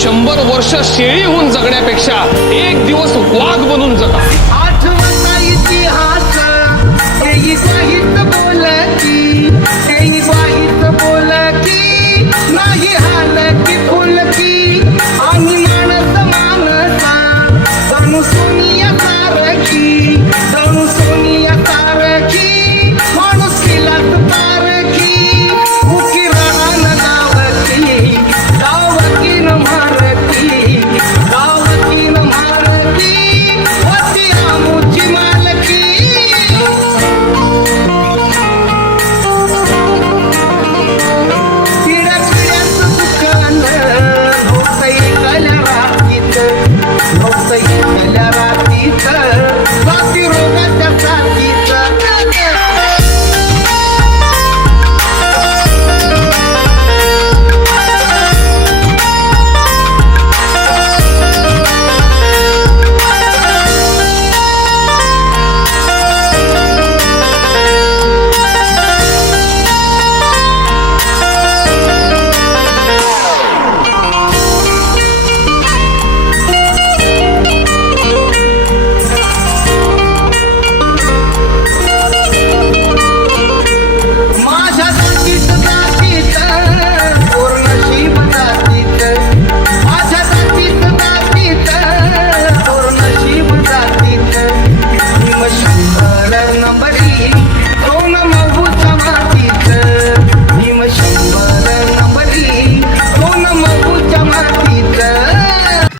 शंभर वर्ष शेळी होऊन जगण्यापेक्षा एक दिवस वाघ बनून जग